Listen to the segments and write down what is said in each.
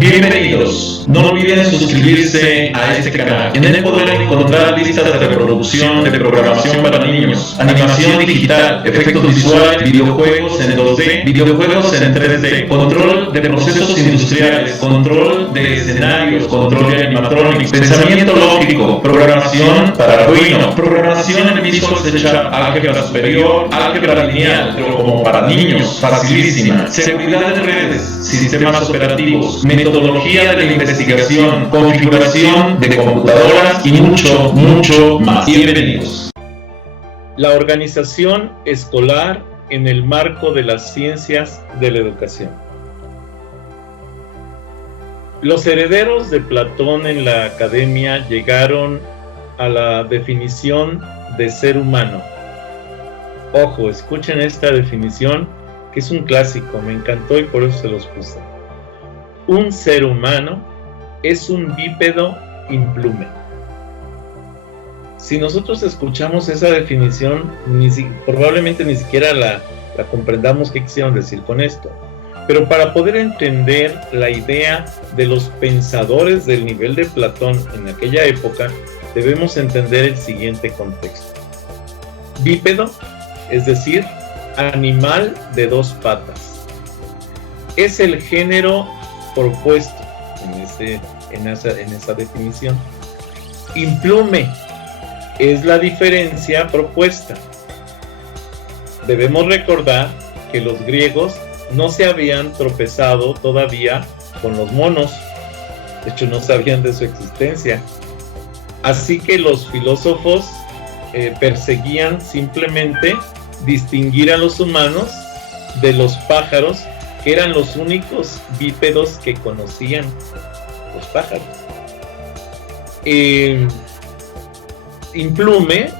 Bienvenidos. No olviden suscribirse a este canal. En él podrán encontrar listas de reproducción de programación para niños, animación digital, efectos visuales, videojuegos en 2D, videojuegos en 3D, control de procesos industriales, control de escenarios, control de animatronics, pensamiento lógico, programación para Arduino, programación en Visual C#, álgebra superior, álgebra lineal, pero como para niños, facilísima, seguridad de redes, sistemas operativos, metodología de la investigación, configuración de computadoras y mucho más. Bienvenidos. La organización escolar en el marco de las ciencias de la educación. Los herederos de Platón en la academia llegaron a la definición de ser humano. Ojo, escuchen esta definición, que es un clásico, me encantó y por eso se los puse. Un ser humano es un bípedo implume. Si nosotros escuchamos esa definición, probablemente ni siquiera la comprendamos qué quisieron decir con esto. Pero para poder entender la idea de los pensadores del nivel de Platón en aquella época, debemos entender el siguiente contexto. Bípedo, es decir, animal de dos patas. Es el género propuesto en esa definición. Implume es la diferencia propuesta. Debemos recordar que los griegos no se habían tropezado todavía con los monos. De hecho, no sabían de su existencia. Así que los filósofos perseguían simplemente distinguir a los humanos de los pájaros, que eran los únicos bípedos que conocían los pájaros. Implume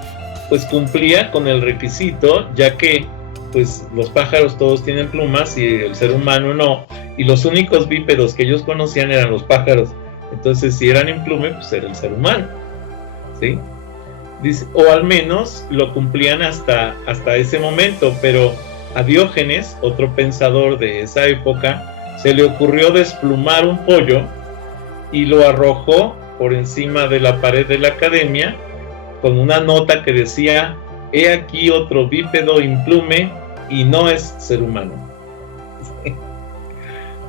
pues cumplía con el requisito, ya que pues los pájaros todos tienen plumas y el ser humano no, y los únicos bípedos que ellos conocían eran los pájaros. Entonces, si eran implume, pues era el ser humano, ¿sí? Dice, o al menos lo cumplían hasta ese momento, pero a Diógenes, otro pensador de esa época, se le ocurrió desplumar un pollo y lo arrojó por encima de la pared de la academia con una nota que decía: he aquí otro bípedo implume y no es ser humano.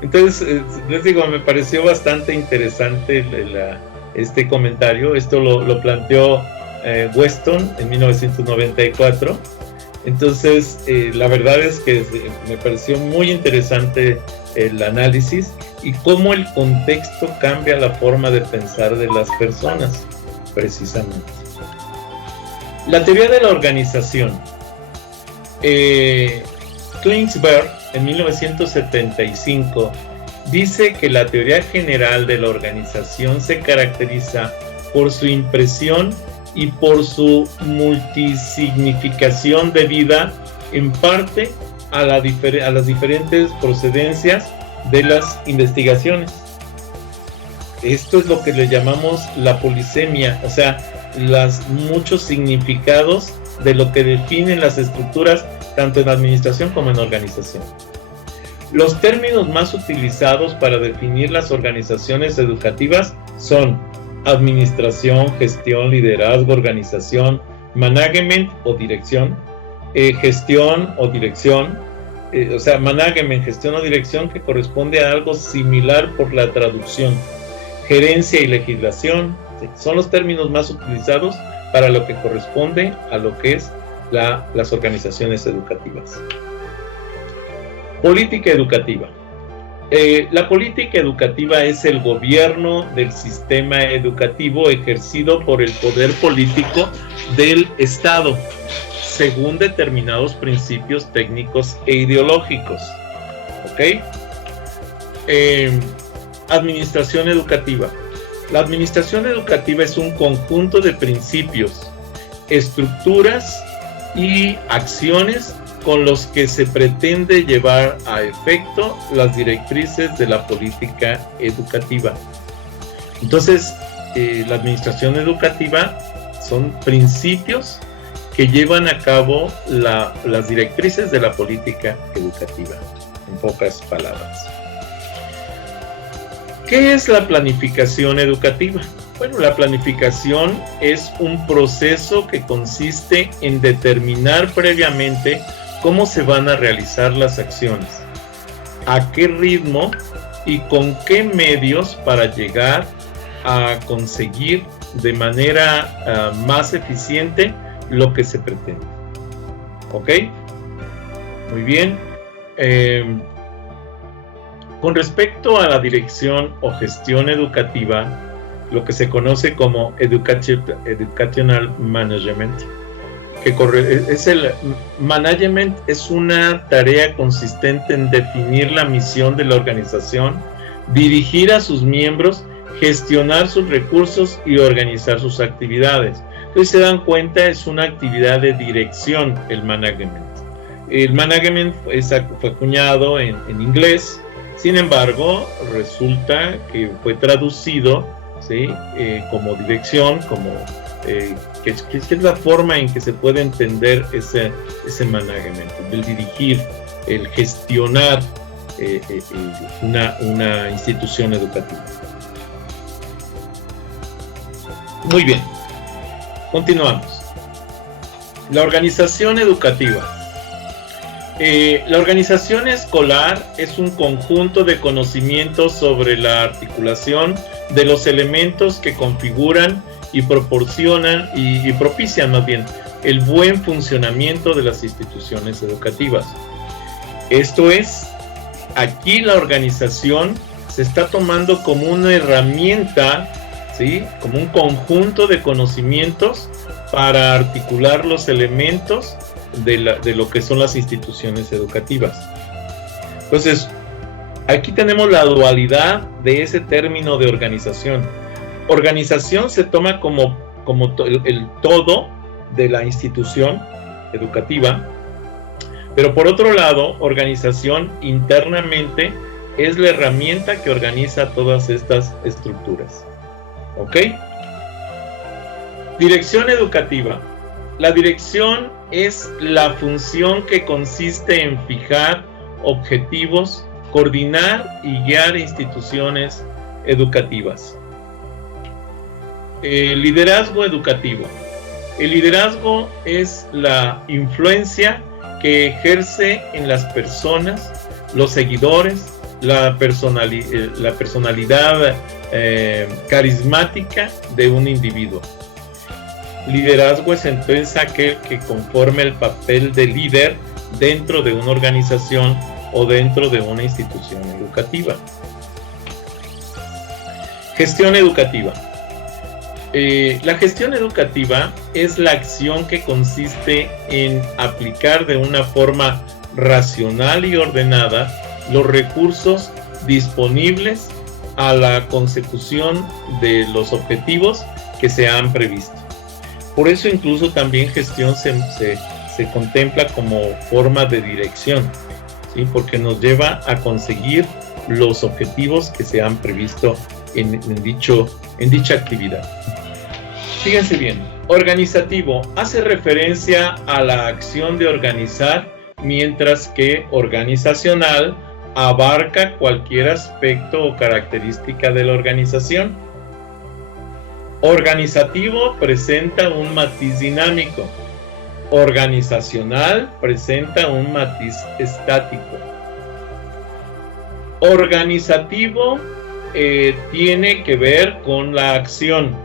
Entonces, les digo, me pareció bastante interesante este comentario. Esto lo planteó Weston en 1994. Entonces, la verdad es que me pareció muy interesante el análisis y cómo el contexto cambia la forma de pensar de las personas, precisamente. La teoría de la organización. Klinsberg, en 1975, dice que la teoría general de la organización se caracteriza por su impresión y por su multisignificación debida en parte a las diferentes procedencias de las investigaciones. Esto es lo que le llamamos la polisemia, o sea, muchos significados de lo que definen las estructuras tanto en administración como en organización. Los términos más utilizados para definir las organizaciones educativas son administración, gestión, liderazgo, organización, management o dirección, gestión o dirección, o sea, management, gestión o dirección, que corresponde a algo similar por la traducción, gerencia y legislación, ¿sí? Son los términos más utilizados para lo que corresponde a lo que es las organizaciones educativas. Política educativa. La política educativa es el gobierno del sistema educativo ejercido por el poder político del Estado, según determinados principios técnicos e ideológicos. ¿Ok? Administración educativa. La administración educativa es un conjunto de principios, estructuras y acciones con los que se pretende llevar a efecto las directrices de la política educativa. Entonces, la administración educativa son principios que llevan a cabo las directrices de la política educativa, en pocas palabras. ¿Qué es la planificación educativa? Bueno, la planificación es un proceso que consiste en determinar previamente cómo se van a realizar las acciones, a qué ritmo y con qué medios para llegar a conseguir de manera más eficiente lo que se pretende. ¿Ok? Muy bien. Con respecto a la dirección o gestión educativa, lo que se conoce como Educational Management, management es una tarea consistente en definir la misión de la organización, dirigir a sus miembros, gestionar sus recursos y organizar sus actividades. Entonces se dan cuenta, es una actividad de dirección el management. El management fue acuñado en inglés, sin embargo resulta que fue traducido, ¿sí? Como dirección, que es la forma en que se puede entender ese management, el dirigir, el gestionar una institución educativa. Muy bien, continuamos. La organización educativa. La organización escolar es un conjunto de conocimientos sobre la articulación de los elementos que configuran y proporcionan y propician más bien el buen funcionamiento de las instituciones educativas. Esto es, aquí la organización se está tomando como una herramienta, ¿sí? Como un conjunto de conocimientos para articular los elementos de lo que son las instituciones educativas. Entonces, aquí tenemos la dualidad de ese término de organización. Organización se toma como el todo de la institución educativa, pero por otro lado, organización internamente es la herramienta que organiza todas estas estructuras. ¿Ok? Dirección educativa. La dirección es la función que consiste en fijar objetivos, coordinar y guiar instituciones educativas. Liderazgo educativo. El liderazgo es la influencia que ejerce en las personas, los seguidores, la personalidad carismática de un individuo. Liderazgo es entonces aquel que conforma el papel de líder dentro de una organización o dentro de una institución educativa. Gestión educativa. La gestión educativa es la acción que consiste en aplicar de una forma racional y ordenada los recursos disponibles a la consecución de los objetivos que se han previsto. Por eso incluso también gestión se contempla como forma de dirección, ¿sí? Porque nos lleva a conseguir los objetivos que se han previsto en dicha actividad. Fíjense bien, organizativo hace referencia a la acción de organizar, mientras que organizacional abarca cualquier aspecto o característica de la organización. Organizativo presenta un matiz dinámico. Organizacional presenta un matiz estático. Organizativo tiene que ver con la acción.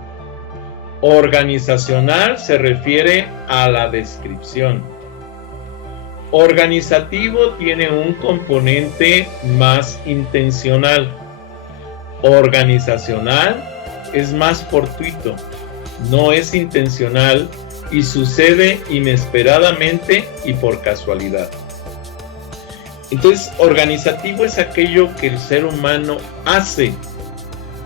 Organizacional se refiere a la descripción. Organizativo tiene un componente más intencional. Organizacional es más fortuito, no es intencional y sucede inesperadamente y por casualidad. Entonces, organizativo es aquello que el ser humano hace.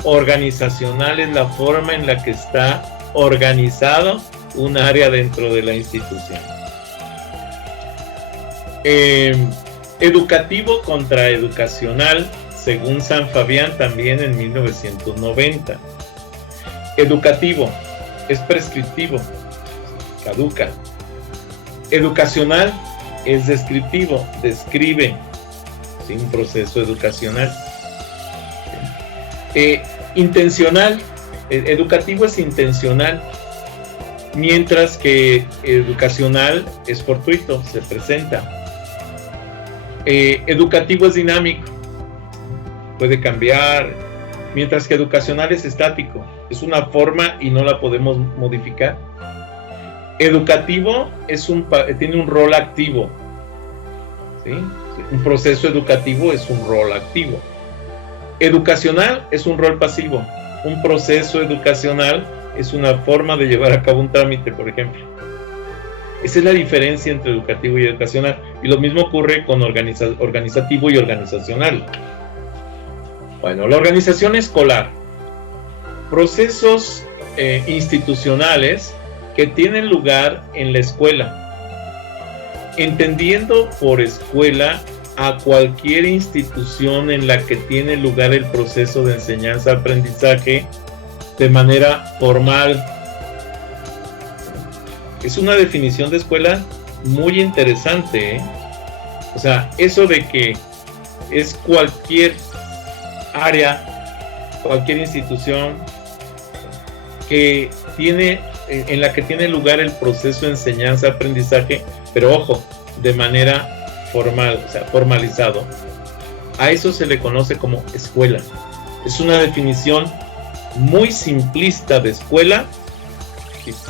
Organizacional es la forma en la que está organizado un área dentro de la institución. Educativo contra educacional, según San Fabián también en 1990. Educativo es prescriptivo, caduca. Educacional es descriptivo, describe, ¿sí? Un proceso educacional. Intencional, educativo es intencional, mientras que educacional es fortuito, se presenta. Educativo es dinámico, puede cambiar, mientras que educacional es estático, es una forma y no la podemos modificar. Educativo tiene un rol activo, ¿sí? Un proceso educativo es un rol activo. Educacional es un rol pasivo. Un proceso educacional es una forma de llevar a cabo un trámite, por ejemplo. Esa es la diferencia entre educativo y educacional. Y lo mismo ocurre con organizativo y organizacional. Bueno, la organización escolar. Procesos institucionales que tienen lugar en la escuela. Entendiendo por escuela a cualquier institución en la que tiene lugar el proceso de enseñanza-aprendizaje de manera formal. Es una definición de escuela muy interesante, ¿eh? O sea, eso de que es cualquier área, cualquier institución que tiene, en la que tiene lugar el proceso de enseñanza-aprendizaje, pero ojo, de manera formal, o sea, formalizado. A eso se le conoce como escuela. Es una definición muy simplista de escuela,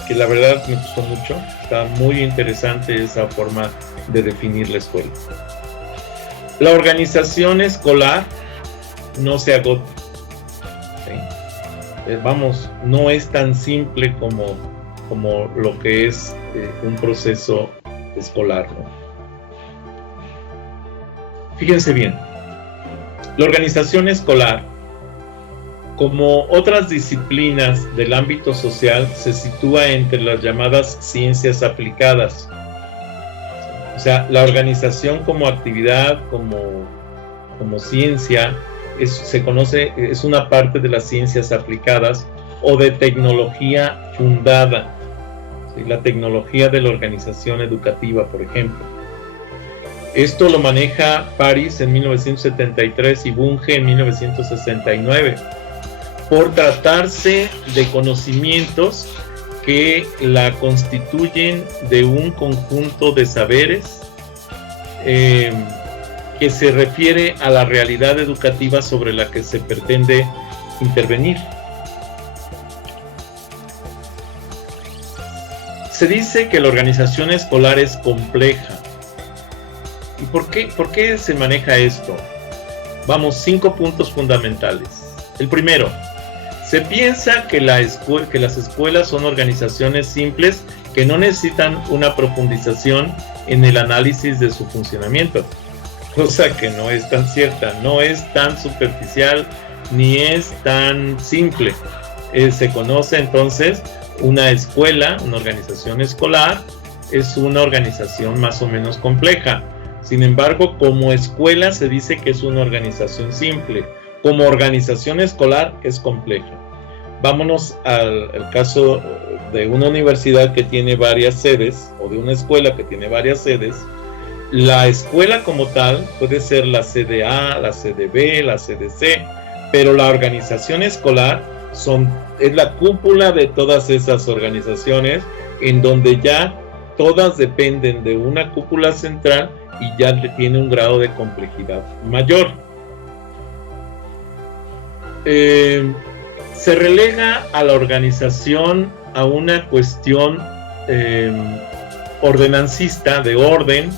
que la verdad me gustó mucho. Está muy interesante esa forma de definir la escuela. La organización escolar no se agota, ¿sí? Vamos, no es tan simple como lo que es un proceso escolar, ¿no? Fíjense bien, la organización escolar, como otras disciplinas del ámbito social, se sitúa entre las llamadas ciencias aplicadas. O sea, la organización como actividad, como ciencia, se conoce, es una parte de las ciencias aplicadas o de tecnología fundada. ¿Sí? La tecnología de la organización educativa, por ejemplo. Esto lo maneja Paris en 1973 y Bunge en 1969, por tratarse de conocimientos que la constituyen de un conjunto de saberes que se refiere a la realidad educativa sobre la que se pretende intervenir. Se dice que la organización escolar es compleja. ¿Y por qué se maneja esto? Vamos, 5 puntos fundamentales. El primero, se piensa que las escuelas son organizaciones simples que no necesitan una profundización en el análisis de su funcionamiento, cosa que no es tan cierta, no es tan superficial ni es tan simple. Se conoce entonces una escuela, una organización escolar, es una organización más o menos compleja. Sin embargo, como escuela se dice que es una organización simple. Como organización escolar es compleja. Vámonos al caso de una universidad que tiene varias sedes, o de una escuela que tiene varias sedes. La escuela como tal puede ser la sede A, la sede B, la sede C, pero la organización escolar es la cúpula de todas esas organizaciones, en donde ya todas dependen de una cúpula central y ya tiene un grado de complejidad mayor. Se relega a la organización a una cuestión ordenancista, de orden,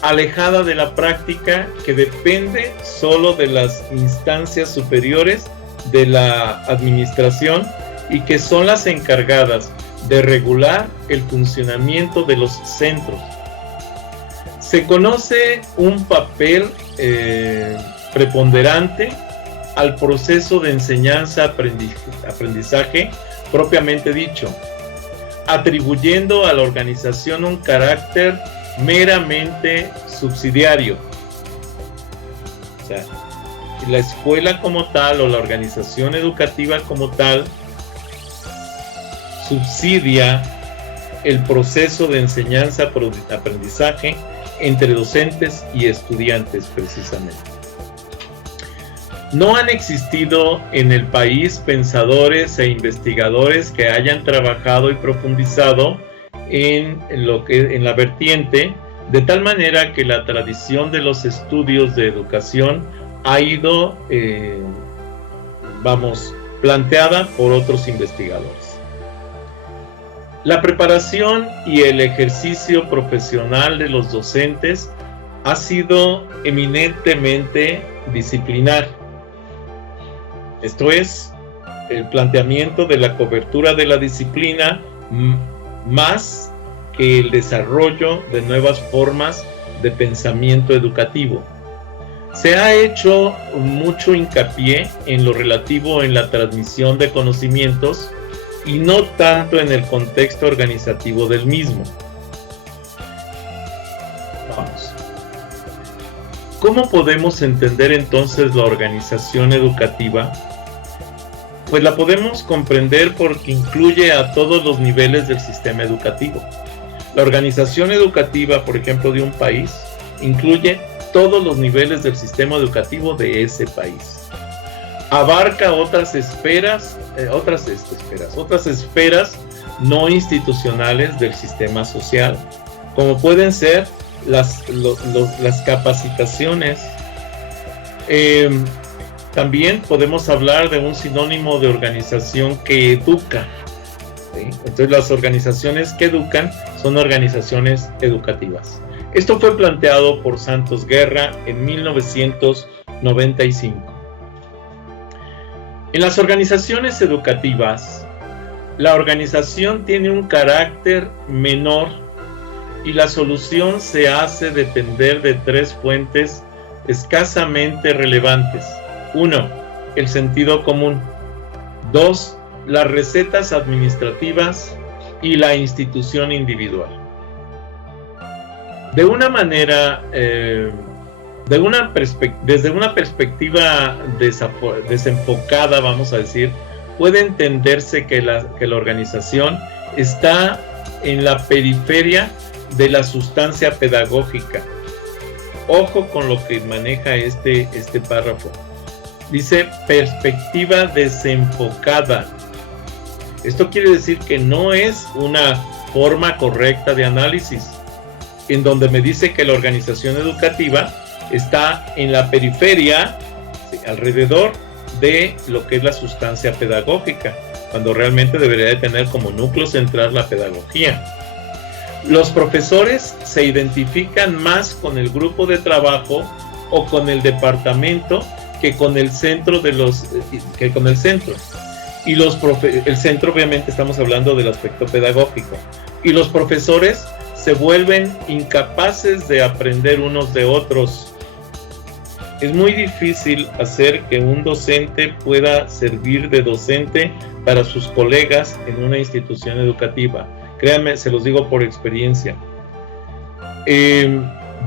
alejada de la práctica, que depende solo de las instancias superiores de la administración y que son las encargadas de regular el funcionamiento de los centros. Se conoce un papel preponderante al proceso de enseñanza-aprendizaje propiamente dicho, atribuyendo a la organización un carácter meramente subsidiario. O sea, la escuela como tal o la organización educativa como tal subsidia el proceso de enseñanza-aprendizaje entre docentes y estudiantes precisamente. No han existido en el país pensadores e investigadores que hayan trabajado y profundizado en la vertiente, de tal manera que la tradición de los estudios de educación ha ido, planteada por otros investigadores. La preparación y el ejercicio profesional de los docentes ha sido eminentemente disciplinar. Esto es, el planteamiento de la cobertura de la disciplina más que el desarrollo de nuevas formas de pensamiento educativo. Se ha hecho mucho hincapié en lo relativo en la transmisión de conocimientos y no tanto en el contexto organizativo del mismo. Vamos. ¿Cómo podemos entender entonces la organización educativa? Pues la podemos comprender porque incluye a todos los niveles del sistema educativo. La organización educativa, por ejemplo, de un país, incluye todos los niveles del sistema educativo de ese país. Abarca otras esferas no institucionales del sistema social, como pueden ser las capacitaciones. También podemos hablar de un sinónimo de organización que educa, ¿sí? Entonces las organizaciones que educan son organizaciones educativas. Esto fue planteado por Santos Guerra en 1995. En las organizaciones educativas, la organización tiene un carácter menor y la solución se hace depender de tres fuentes escasamente relevantes. 1. El sentido común. 2. Las recetas administrativas y la institución individual. De una manera, desde una perspectiva desenfocada, vamos a decir, puede entenderse que la organización está en la periferia de la sustancia pedagógica. Ojo con lo que maneja este párrafo. Dice perspectiva desenfocada. Esto quiere decir que no es una forma correcta de análisis, en donde me dice que la organización educativa está en la periferia, ¿sí?, alrededor de lo que es la sustancia pedagógica, cuando realmente debería de tener como núcleo central la pedagogía. Los profesores se identifican más con el grupo de trabajo o con el departamento que con el centro y el centro, obviamente estamos hablando del aspecto pedagógico, y los profesores se vuelven incapaces de aprender unos de otros. Es muy difícil hacer que un docente pueda servir de docente para sus colegas en una institución educativa. Créanme, se los digo por experiencia.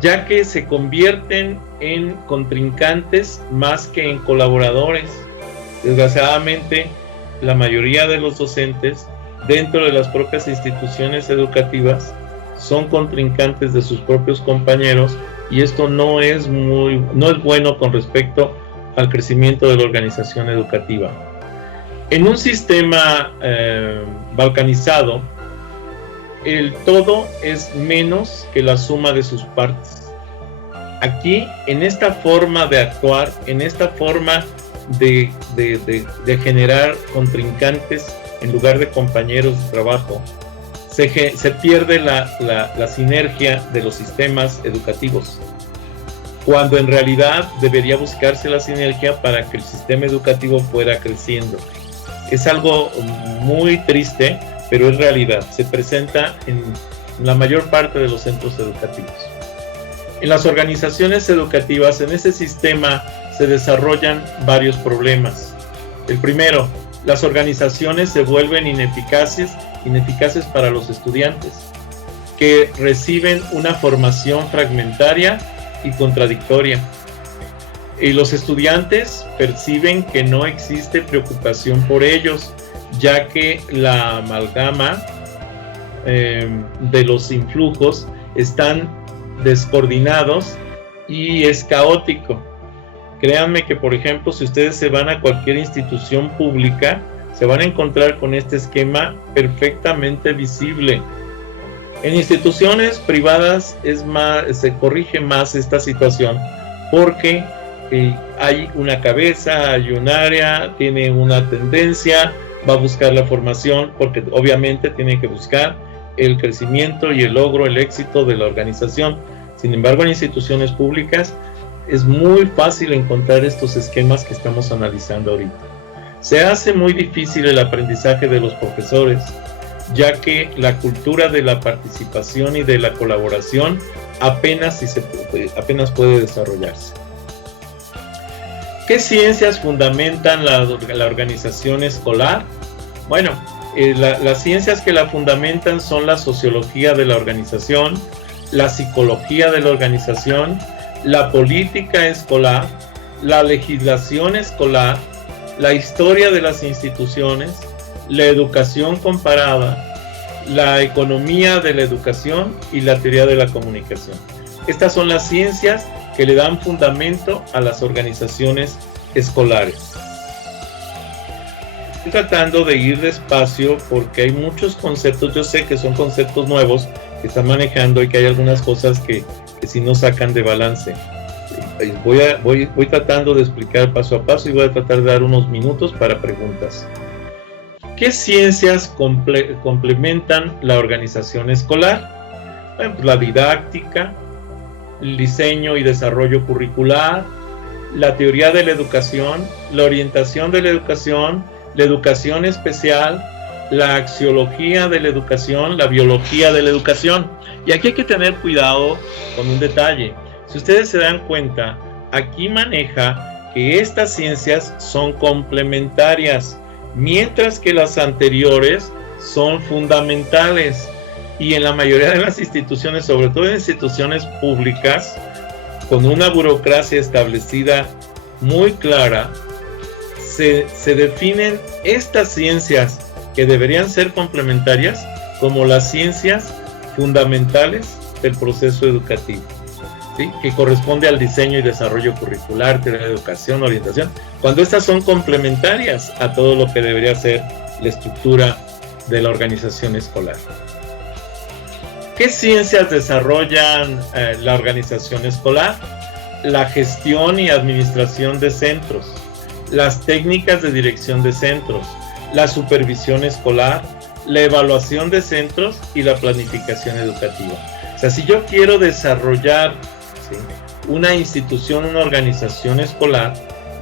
Ya que se convierten en contrincantes más que en colaboradores. Desgraciadamente, la mayoría de los docentes dentro de las propias instituciones educativas son contrincantes de sus propios compañeros, y esto no es bueno con respecto al crecimiento de la organización educativa. En un sistema balcanizado, el todo es menos que la suma de sus partes. Aquí, en esta forma de actuar, en esta forma de generar contrincantes en lugar de compañeros de trabajo, se pierde la sinergia de los sistemas educativos, cuando en realidad debería buscarse la sinergia para que el sistema educativo fuera creciendo. Es algo muy triste, pero es realidad. Se presenta en la mayor parte de los centros educativos. En las organizaciones educativas, en ese sistema, se desarrollan varios problemas. El primero, las organizaciones se vuelven ineficaces para los estudiantes, que reciben una formación fragmentaria y contradictoria. Y los estudiantes perciben que no existe preocupación por ellos, ya que la amalgama de los influjos están descoordinados y es caótico. créanme que, por ejemplo, si ustedes se van a cualquier institución pública, se van a encontrar con este esquema perfectamente visible. En instituciones privadas se corrige más esta situación porque hay una cabeza, hay un área, tiene una tendencia, va a buscar la formación porque obviamente tiene que buscar el crecimiento y el logro, el éxito de la organización. Sin embargo, en instituciones públicas es muy fácil encontrar estos esquemas que estamos analizando ahorita. Se hace muy difícil el aprendizaje de los profesores, ya que la cultura de la participación y de la colaboración apenas puede desarrollarse. ¿Qué ciencias fundamentan la organización escolar? Bueno, las ciencias que la fundamentan son la sociología de la organización, la psicología de la organización, la política escolar, la legislación escolar, la historia de las instituciones, la educación comparada, la economía de la educación y la teoría de la comunicación. Estas son las ciencias que le dan fundamento a las organizaciones escolares. Estoy tratando de ir despacio porque hay muchos conceptos, yo sé que son conceptos nuevos que están manejando y que hay algunas cosas que sí nos sacan de balance. Voy tratando de explicar paso a paso y voy a tratar de dar unos minutos para preguntas. ¿Qué ciencias complementan la organización escolar? Bueno, pues la didáctica, el diseño y desarrollo curricular, la teoría de la educación, la orientación de la educación especial, la axiología de la educación, la biología de la educación. Y aquí hay que tener cuidado con un detalle. Si ustedes se dan cuenta, aquí maneja que estas ciencias son complementarias, mientras que las anteriores son fundamentales. Y en la mayoría de las instituciones, sobre todo en instituciones públicas, con una burocracia establecida muy clara, se definen estas ciencias que deberían ser complementarias como las ciencias fundamentales del proceso educativo, ¿sí? Que corresponde al diseño y desarrollo curricular, teoría de educación, orientación, cuando estas son complementarias a todo lo que debería ser la estructura de la organización escolar. ¿Qué ciencias desarrollan la organización escolar? La gestión y administración de centros, las técnicas de dirección de centros, la supervisión escolar, la evaluación de centros y la planificación educativa. O sea, si yo quiero desarrollar, ¿sí?, una institución, una organización escolar,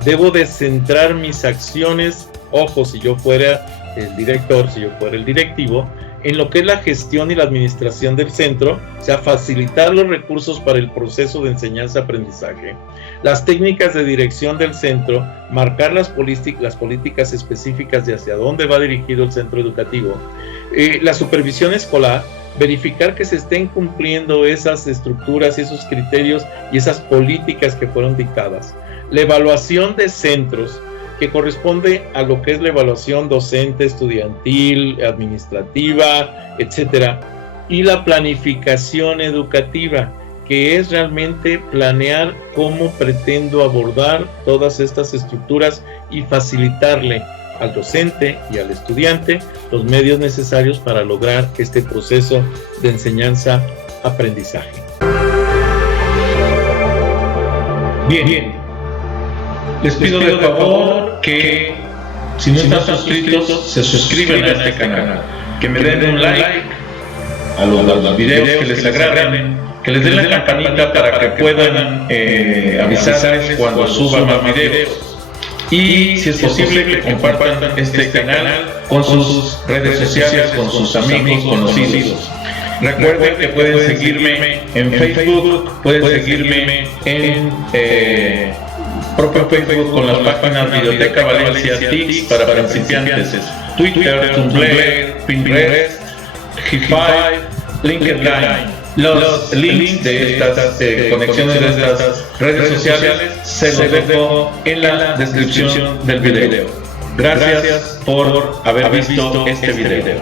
debo de centrar mis acciones, ojo, si yo fuera el director, si yo fuera el directivo, en lo que es la gestión y la administración del centro, o sea, facilitar los recursos para el proceso de enseñanza-aprendizaje, las técnicas de dirección del centro, marcar las políticas específicas de hacia dónde va dirigido el centro educativo, la supervisión escolar, verificar que se estén cumpliendo esas estructuras, esos criterios y esas políticas que fueron dictadas, la evaluación de centros, que corresponde a lo que es la evaluación docente, estudiantil, administrativa, etcétera, y la planificación educativa, que es realmente planear cómo pretendo abordar todas estas estructuras y facilitarle al docente y al estudiante los medios necesarios para lograr este proceso de enseñanza-aprendizaje. Bien. Les pido de favor que, si no están suscritos, se suscriban a este canal, que me den un like a los videos que les agraden, que les den la campanita para que puedan avisarles cuando suba más videos. Y si es posible, que compartan este canal con sus redes sociales, con sus amigos, conocidos. Recuerden que pueden seguirme en Facebook, pueden seguirme en propio Facebook con las páginas Videoteca Valencia TICS para principiantes, Twitter, Tumblr, Pinterest, G5, LinkedIn. Los links de estas conexiones de estas redes sociales se los dejo en la descripción del video. Gracias por haber visto este video.